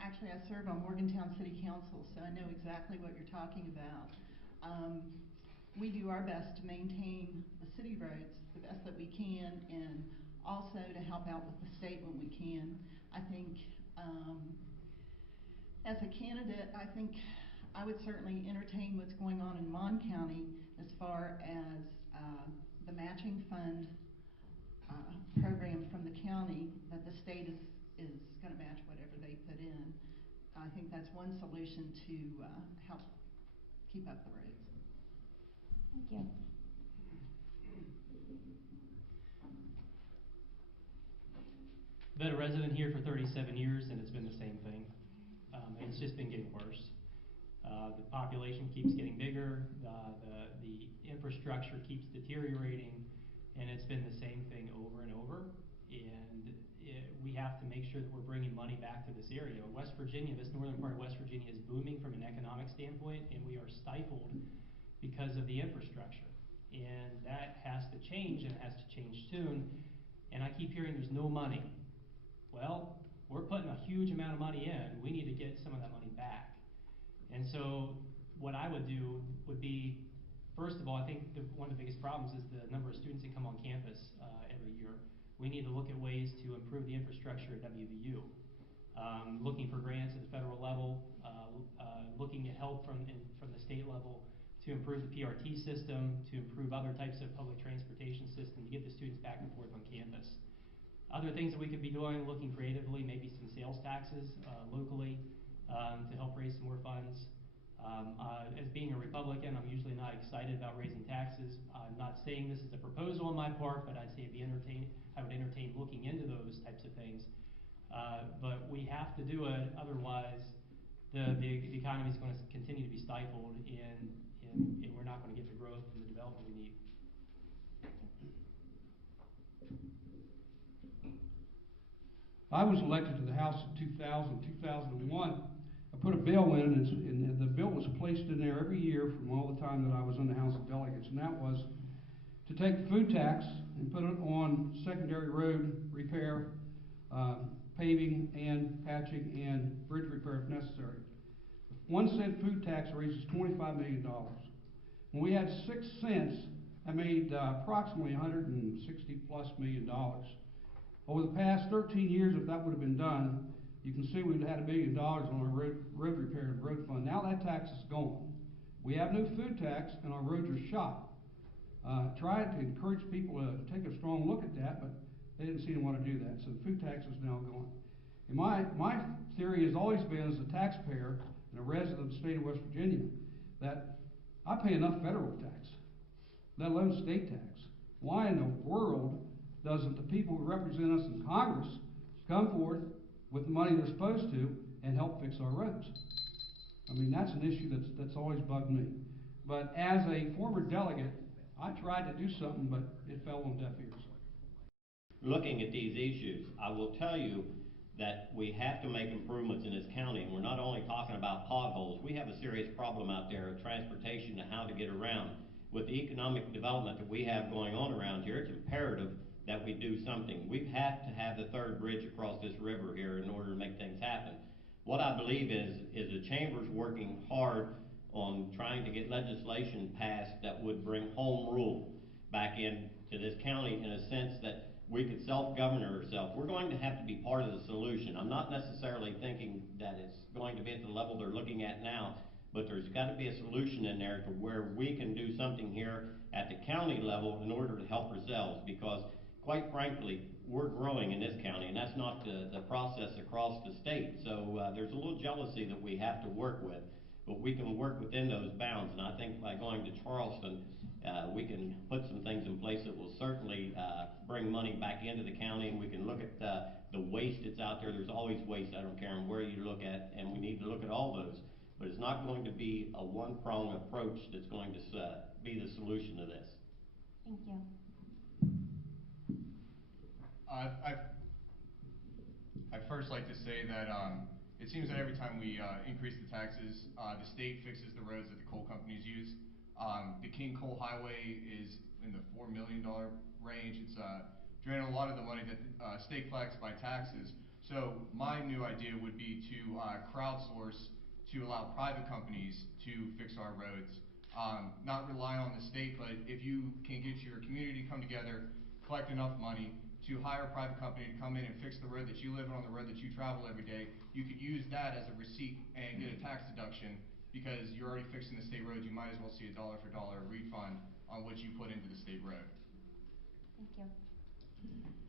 Actually, I serve on Morgantown City Council, so I know exactly what you're talking about. We do our best to maintain the city roads the best that we can, and also to help out with the state when we can. I think as a candidate, I think I would certainly entertain what's going on in Mon County as far as the matching fund program from the county, that the state is going to match whatever they put in. I think that's one solution to help keep up the roads. Thank you. Been a resident here for 37 years, and it's been the same thing. And it's just been getting worse. The population keeps getting bigger, the infrastructure keeps deteriorating, and it's been the same thing over and over. And we have to make sure that we're bringing money back to this area. West Virginia, this northern part of West Virginia, is booming from an economic standpoint, and we are stifled because of the infrastructure. And that has to change, and it has to change soon. And I keep hearing there's no money. Well, we're putting a huge amount of money in. We need to get some of that money back. And so what I would do would be, first of all, I think one of the biggest problems is the number of students that come on campus every year. We need to look at ways to improve the infrastructure at WVU. Looking for grants at the federal level, looking at help from the state level to improve the PRT system, to improve other types of public transportation system to get the students back and forth on campus. Other things that we could be doing, looking creatively, maybe some sales taxes locally to help raise some more funds. As being a Republican, I'm usually not excited about raising taxes. I'm not saying this is a proposal on my part, but I'd say I would entertain looking into those types of things. But we have to do it, otherwise the economy is going to continue to be stifled, and we're not going to get the growth and the development we need. I was elected to the House in 2001. I put a bill in, and the bill was placed in there every year from all the time that I was in the House of Delegates, and that was to take the food tax and put it on secondary road repair, paving and patching and bridge repair if necessary. 1 cent food tax raises $25 million. When we had 6 cents, that made approximately $160+ million. Over the past 13 years, if that would have been done, you can see we've had $1 billion on our road repair and road fund. Now that tax is gone. We have no food tax, and our roads are shot. Tried to encourage people to take a strong look at that, but they didn't seem to want to do that. So the food tax is now gone. And my theory has always been, as a taxpayer and a resident of the state of West Virginia, that I pay enough federal tax, let alone state tax. Why in the world doesn't the people who represent us in Congress come forth with the money they're supposed to and help fix our roads? I mean, that's an issue that's always bugged me. But as a former delegate, I tried to do something, but it fell on deaf ears. Looking at these issues, I will tell you that we have to make improvements in this county, and we're not only talking about potholes. We have a serious problem out there of transportation and how to get around. With the economic development that we have going on around here, it's imperative that we do something. We've had to have the third bridge across this river here in order to make things happen. What I believe is the chamber's working hard on trying to get legislation passed that would bring home rule back into this county, in a sense that we could self-govern ourselves. We're going to have to be part of the solution. I'm not necessarily thinking that it's going to be at the level they're looking at now, but there's got to be a solution in there to where we can do something here at the county level in order to help ourselves, because quite frankly, we're growing in this county, and that's not the process across the state. So there's a little jealousy that we have to work with, but we can work within those bounds. And I think by going to Charleston, we can put some things in place that will certainly bring money back into the county, and we can look at the waste that's out there. There's always waste, I don't care where you look at, and we need to look at all those. But it's not going to be a one-prong approach that's going to be the solution to this. Thank you. I'd first like to say that it seems that every time we increase the taxes, the state fixes the roads that the coal companies use. The King Coal Highway is in the $4 million range. It's draining a lot of the money that the state collects by taxes. So my new idea would be to crowdsource to allow private companies to fix our roads. Not rely on the state, but if you can get your community to come together, collect enough money to hire a private company to come in and fix the road that you live on, the road that you travel every day, you could use that as a receipt and get a tax deduction because you're already fixing the state roads. You might as well see a dollar for dollar refund on what you put into the state road. Thank you.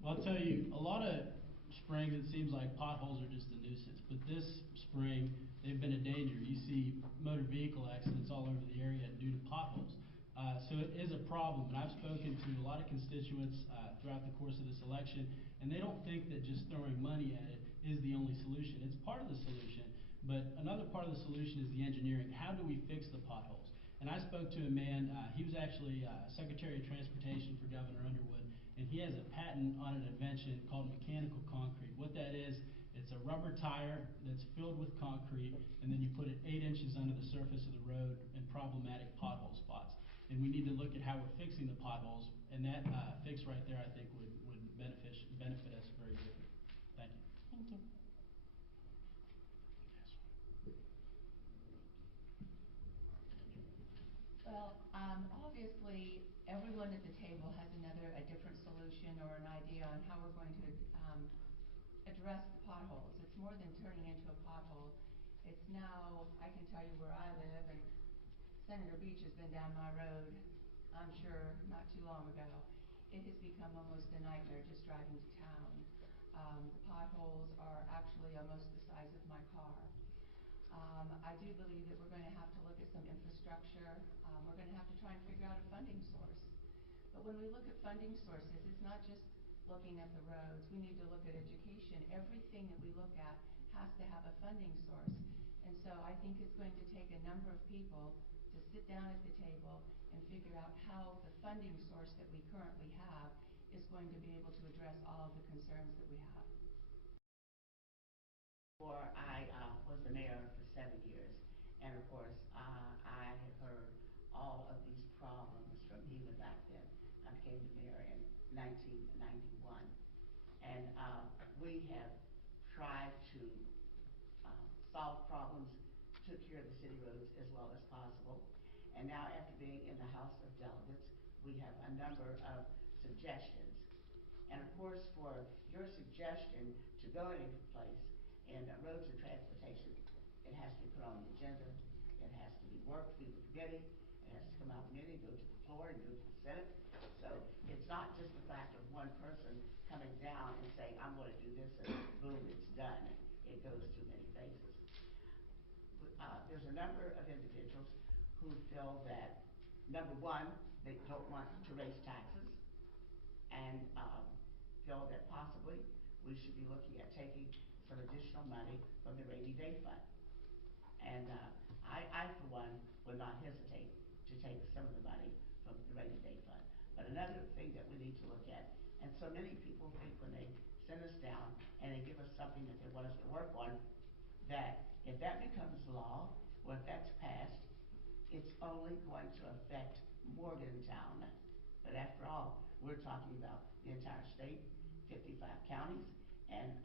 Well, I'll tell you, a lot of springs, it seems like potholes are just a nuisance, but this spring, they've been a danger. You see motor vehicle accidents all over the area due to potholes. So it is a problem, and I've spoken to a lot of constituents throughout the course of this election, and they don't think that just throwing money at it is the only solution. It's part of the solution, but another part of the solution is the engineering. How do we fix the potholes? And I spoke to a man, he was actually Secretary of Transportation for Governor Underwood, and he has a patent on an invention called mechanical concrete. What that is, it's a rubber tire that's filled with concrete, and then you put it 8 inches under the surface of the road in problematic pothole spots. And we need to look at how we're fixing the potholes, and that fix right there, I think, would benefit us very greatly. Thank you. Thank you. Well, obviously, everyone at the table has a different solution or an idea on how we're going to address the potholes. It's more than turning into a pothole. It's now, I can tell you where I live, and Senator Beach has been down my road, I'm sure, not too long ago. It has become almost a nightmare just driving to town. The potholes are actually almost the size of my car. I do believe that we're going to have to look at some infrastructure. We're going to have to try and figure out a funding source. But when we look at funding sources, it's not just looking at the roads. We need to look at education. Everything that we look at has to have a funding source. And so I think it's going to take a number of people to sit down at the table and figure out how the funding source that we currently have is going to be able to address all of the concerns that we have. I was the mayor for 7 years, and of course, I had heard all of these problems from even back then. I became the mayor in 1991, and we have tried to solve problems, took care of the city roads as well as possible, and now after being in the House of Delegates, we have a number of suggestions. And of course, for your suggestion to go into place in roads and transportation, it has to be put on the agenda, it has to be worked through the committee, it has to come out of committee, go to the floor, and go to the Senate. So it's not just the fact of one person coming down and saying, I'm going to do this, and boom, it's done. It goes through many phases. There's a number of individuals who feel that, number one, they don't want to raise taxes, and feel that possibly we should be looking at taking some additional money from the rainy day fund. And I, for one, would not hesitate to take some of the money from the rainy day fund. But another thing that we need to look at, and so many people think when they send us down and they give us something that they want us to work on, that if that becomes law, or if that's passed, it's only going to affect Morgantown. But after all, we're talking about the entire state, 55 counties, and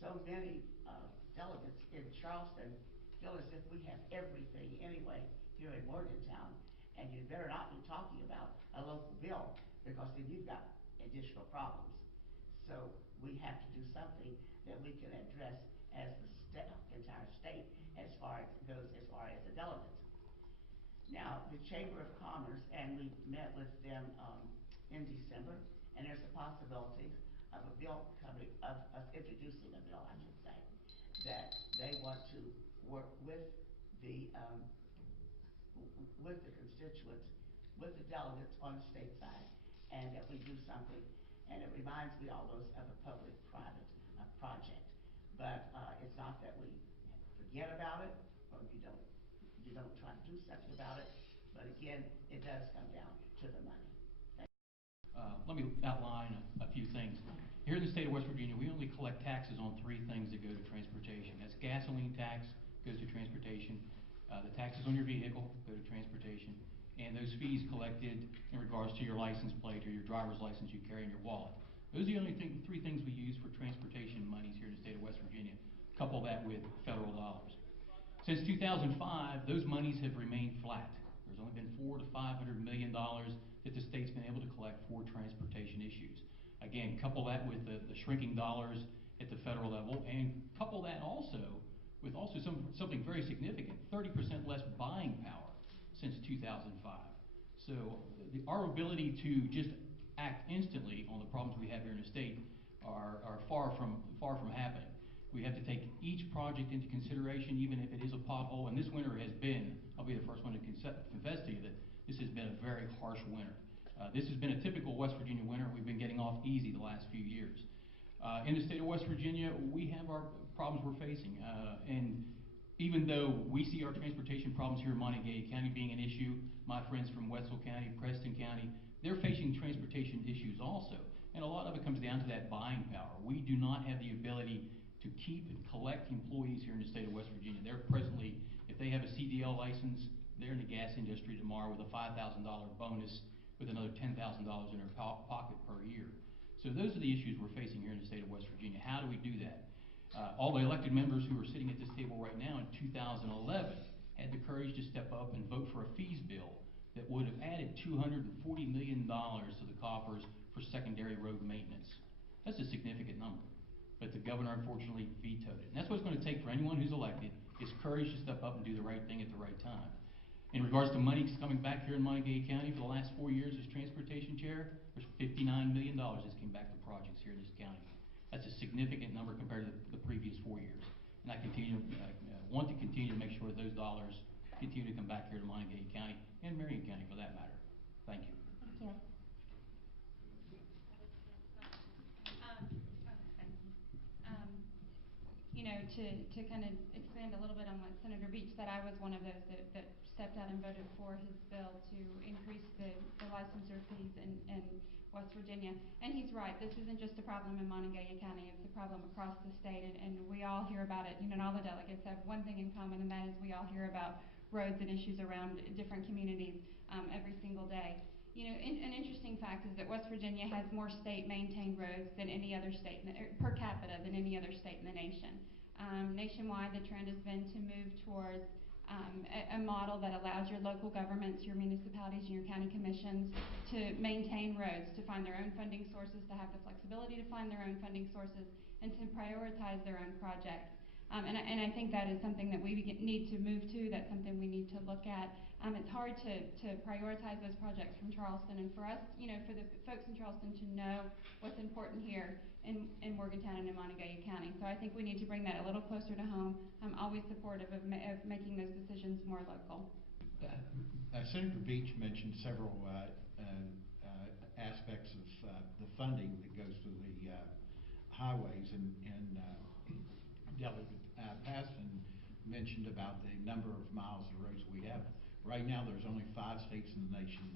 so many delegates in Charleston feel as if we have everything anyway here in Morgantown, and you better not be talking about a local bill, because then you've got additional problems. So we have to do something that we can address as the entire state as far as it goes, as far as the delegates. Now, the Chamber of Commerce, and we met with them in December, and there's a possibility of a bill coming, of introducing a bill, I should say, that they want to work with the constituents, with the delegates on the state side, and that we do something. And it reminds me almost of a public-private project. But it's not that we forget about it, or you don't try to do something about it. But again, it does come down to the money. Let me outline a few things. Here in the state of West Virginia, we only collect taxes on 3 things that go to transportation. That's gasoline tax, goes to transportation. The taxes on your vehicle go to transportation. And those fees collected in regards to your license plate or your driver's license you carry in your wallet. Those are the only three things we use for transportation monies here in the state of West Virginia. Couple that with federal dollars. Since 2005, those monies have remained flat. There's only been $400 to $500 million that the state's been able to collect for transportation issues. Again, couple that with the shrinking dollars at the federal level, and couple that also with something very significant, 30% less buying power since 2005. So our ability to just act instantly on the problems we have here in the state are far from happening. We have to take each project into consideration, even if it is a pothole. And this winter has been, I'll be the first one to confess to you that this has been a very harsh winter. This has been a typical West Virginia winter. We've been getting off easy the last few years. In the state of West Virginia, we have our problems we're facing. And even though we see our transportation problems here in Montague County being an issue, my friends from Wetzel County, Preston County, they're facing transportation issues also. And a lot of it comes down to that buying power. We do not have the ability to keep and collect employees here in the state of West Virginia. They're presently, if they have a CDL license, they're in the gas industry tomorrow with a $5,000 bonus with another $10,000 in their pocket per year. So those are the issues we're facing here in the state of West Virginia. How do we do that? All the elected members who are sitting at this table right now in 2011 had the courage to step up and vote for a fees bill that would have added $240 million to the coffers for secondary road maintenance. That's a significant number. But the governor unfortunately vetoed it. And that's what it's going to take for anyone who's elected, is courage to step up and do the right thing at the right time. In regards to money coming back here in Montague County for the last 4 years as transportation chair, there's $59 million that's came back to projects here in this county. That's a significant number compared to the previous 4 years. And I want to continue to make sure those dollars continue to come back here to Montague County and Marion County for that matter. Thank you. Thank you. Thank you. You know, to kind of expand a little bit on what Senator Beach said, I was one of those that stepped out and voted for his bill to increase the licensure fees in West Virginia. And he's right, this isn't just a problem in Montague County, it's a problem across the state, and we all hear about it. You know, and all the delegates have one thing in common, and that is we all hear about roads and issues around different communities every single day. You know, an interesting fact is that West Virginia has more state-maintained roads than any other state, per capita, than any other state in the nation. Nationwide, the trend has been to move towards a model that allows your local governments, your municipalities, and your county commissions to maintain roads, to find their own funding sources, to have the flexibility to find their own funding sources, and to prioritize their own projects. And I think that is something that we need to move to. That's something we need to look at. It's hard to prioritize those projects from Charleston, and for us, you know, for the folks in Charleston to know what's important here in Morgantown and in Montague County. So I think we need to bring that a little closer to home. I'm always supportive of making those decisions more local. Senator Beach mentioned several aspects of the funding that goes to the highways, and Delegate Paston mentioned about the number of miles of roads we have. Right now, there's only 5 states in the nation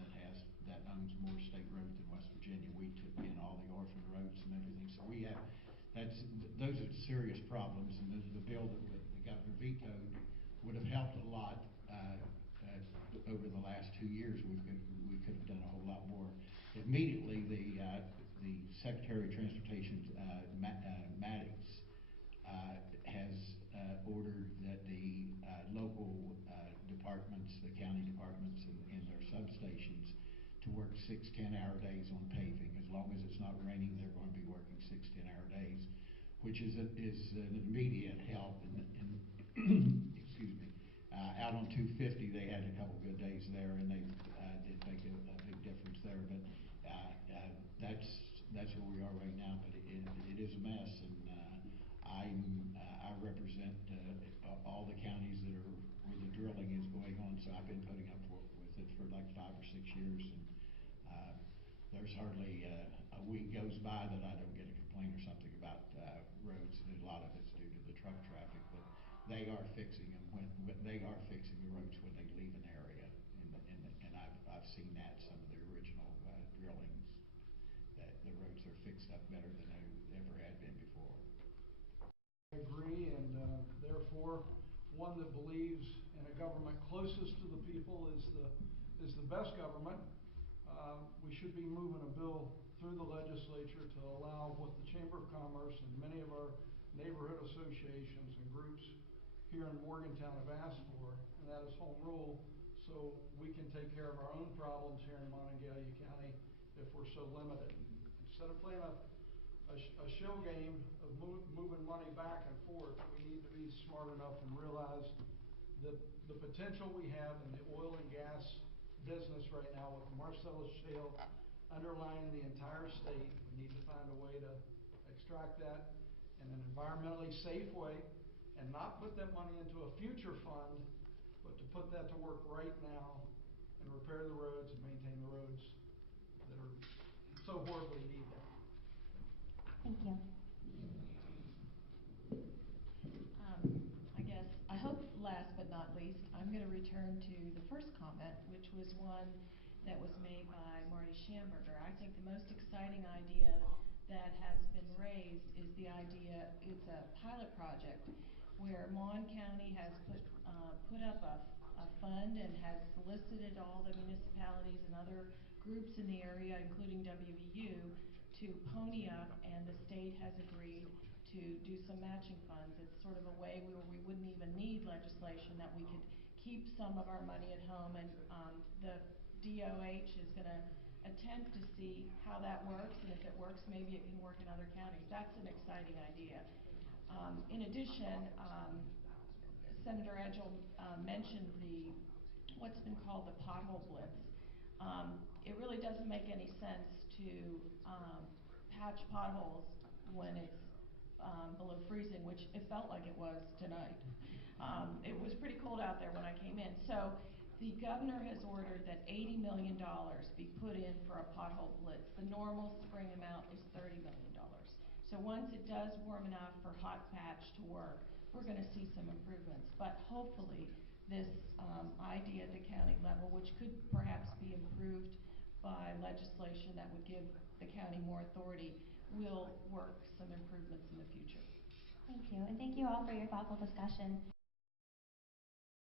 that owns more state roads than West Virginia. We took in all the orphan roads and everything, so we have those are serious problems. And the bill that the governor vetoed would have helped a lot over the last 2 years. We could have done a whole lot more. Immediately, the Secretary of Transportation, Maddox, has ordered that the local departments, the county departments and their substations, to work 6 10-hour days on paving. As long as it's not raining, they're going to be working 6 10-hour days, which is an immediate help. And excuse me, out on 250, they had a couple good days there, and they did make a big difference there. But that's where we are right now. But it is a mess, and I represent all the counties where the drilling is going on, so I've been putting up with it for like 5 or 6 years, and there's hardly a week goes by that I don't get a complaint or something about roads. And a lot of it's due to the truck traffic, but they are fixing them they are fixing the roads when they leave an area, and I've seen that some of the original drillings, that the roads are fixed up better than they ever had been before. I agree, and therefore, one that believes in a government closest to the people is the best government. We should be moving a bill through the legislature to allow what the Chamber of Commerce and many of our neighborhood associations and groups here in Morgantown have asked for, and that is home rule, so we can take care of our own problems here in Monongalia County if we're so limited. Instead of playing a show game of moving money back and forth, we need to be smart enough and realize the potential we have in the oil and gas business right now with the Marcellus Shale underlying the entire state. We need to find a way to extract that in an environmentally safe way and not put that money into a future fund, but to put that to work right now and repair the roads and maintain the roads that are so horribly need that. Thank you. I guess, I hope last but not least, I'm going to return to the first comment, which was one that was made by Marty Schamberger. I think the most exciting idea that has been raised is the idea, it's a pilot project where Mon County has put up a fund and has solicited all the municipalities and other groups in the area, including WVU, to pony up, and the state has agreed to do some matching funds. It's sort of a way where we wouldn't even need legislation, that we could keep some of our money at home, and the DOH is going to attempt to see how that works, and if it works, maybe it can work in other counties. That's an exciting idea. In addition, Senator Edgell mentioned what's been called the pothole blitz. It really doesn't make any sense to patch potholes when it's below freezing, which it felt like it was tonight. It was pretty cold out there when I came in. So the governor has ordered that $80 million be put in for a pothole blitz. The normal spring amount is $30 million. So once it does warm enough for hot patch to work, we're going to see some improvements. But hopefully this idea at the county level, which could perhaps be improved by legislation that would give the county more authority, will work some improvements in the future. Thank you, and thank you all for your thoughtful discussion.